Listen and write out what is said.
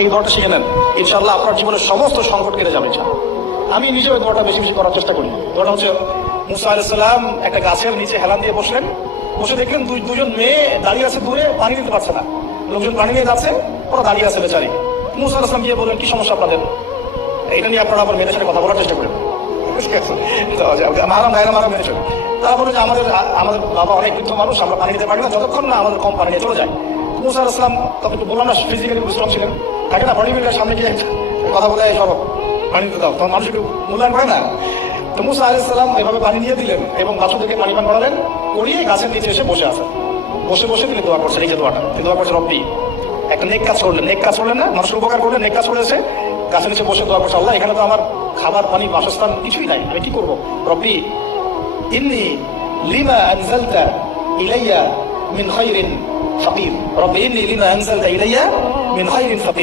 এই দোয়াটা শিখে নেন, ইনশাআল্লাহ আপনার জীবনের সমস্ত সংকট কেটে যাবে। আমি নিজেও এই দোয়াটা বেশি বেশি করার চেষ্টা করি। দোয়াটা হচ্ছে, মুসা আলাইহিস সালাম একটা গাছের নিচে হেলান দিয়ে বসলেন, বসে দেখলেন দুজন মেয়ে দাঁড়িয়ে আছে দূরে, পানি দিতে পারছে না। লোকজন পানি নিয়ে যাচ্ছে, ওরা দাঁড়িয়ে আছে বেচারি। মুসা আলাইহিস সালাম গিয়ে বললেন, কি সমস্যা আপনাদের? এটা নিয়ে আপনারা আবার মেয়েদের সাথে কথা বলার চেষ্টা করেন। মারা মেনে চলে। তারপরে যে আমাদের বাবা অনেক বৃদ্ধ মানুষ, আমরা পানি দিতে পারি না যতক্ষণ না আমাদের কম পানি নিয়ে চলে যায়। মুসা আলাইহিস সালাম তখন একটু বললাম না, ফিজিক্যালি স্ট্রং ছিলেন, থাকে না বডি বিল্ডার, সামনে গিয়ে কথা বলে সব পানি দিতে দাও, তখন মানুষ একটু মূল্যায়ন করে না। তো মুসা আলাইহিস সালাম এভাবে পানি দিয়ে দিলেন এবং গাছের থেকে পানি পান করালেন, করিয়ে গাছের নিচে এসে বসে আছেন। বসে বসে তিনি দোয়া করছেন, এই যে দোয়াটা তিনি দোয়া করছেন, রব্বি, একটা নেক কাজ করলেন, নেক কাজ করলেন না, মানুষের উপকার করলেন, নেক কাজ করেছে, গাছের নিচে বসে দোয়া করছে, আল্লাহ এখানে তো আমার খাবার পানি বাসস্থান কিছুই নাই, আমি কি করবো? রব্বি ইন্নী লিমা আনজালতা ইলাইয়া মিন খাইরিন ফাকির, রব্বি ইন্নী লিমা আনজালতা ইলাইয়া মিন খাইরিন ফাকির।